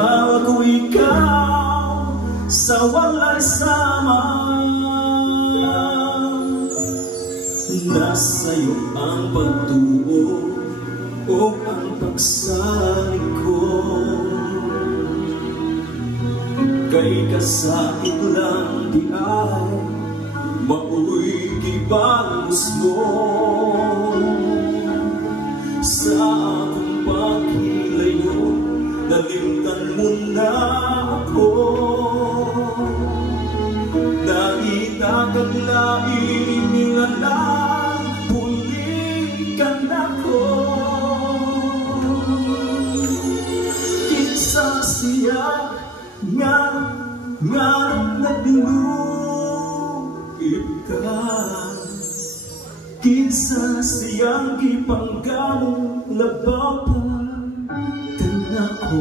Ako ikaw sa walay sama, nasa'yo ang pagtuo o ang pagsalig ko. Kay kasait lang di ay mao'y kibalos mo sa akong paghilayo. Nalimtan mo na ako, naitagag laing nilalang, pulikan ako. Kinsa siya nga naglulukip ka, kinsa siyang gipanggamong labaw pa ako.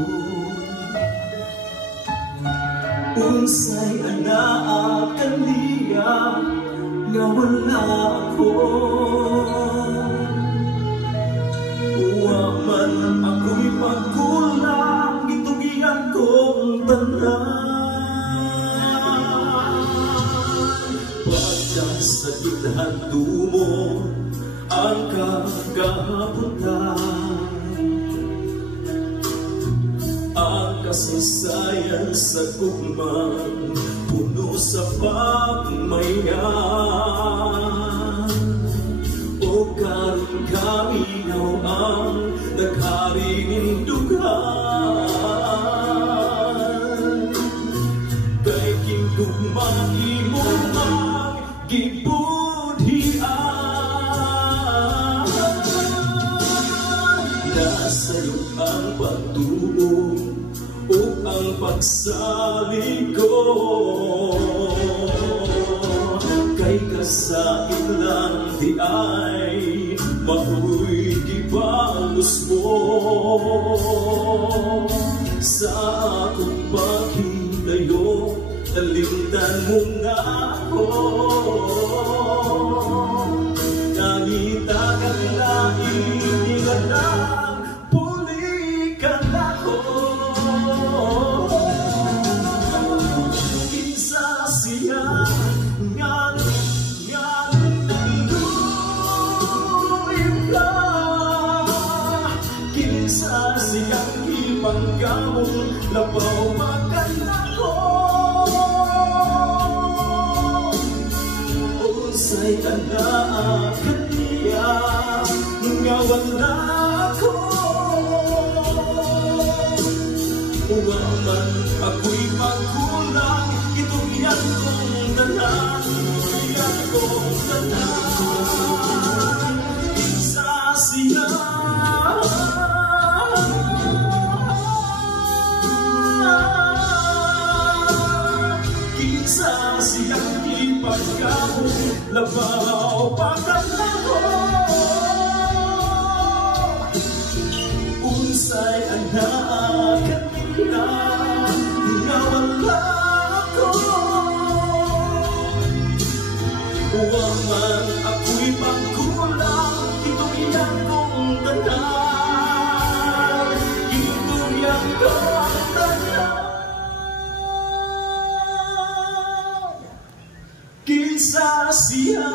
Unsay anaa kaniya nga wala ako, wa man ako'y pagkulang, gitugihan kong tanan. Pagkasakit handu mo ang kagahabutan, ang kasaysayan sa gugmang puno sa pagmayan. O karon kaminaw ang nagharing dugan, kay kingdugmang imong magibudhian. Nasa'yo ang pagtuo o ang pagsalig ko, kay kasait lang di ay mao'y gibalos mo sa akong paghilayo. Nalimtan mo na ako, nangitagag laing nilalang, pulikan ako. Kinsa siya nga naglulukip ka, kinsa siyang gipanggamong labaw makan ako. Unsay anaa kaniya nga wala ako, wa man ako'y pagkulang, gitugihan kong tanan, gitugihan kong tanan. Kinsa siya kinsa siyang ipagkamong labaw pakan ako. Unsay anaa kaniya nga wala ako, wa man ako'y pagkulang, gitugihan kong tanan, gitugihan kong tanan. Kinsa siya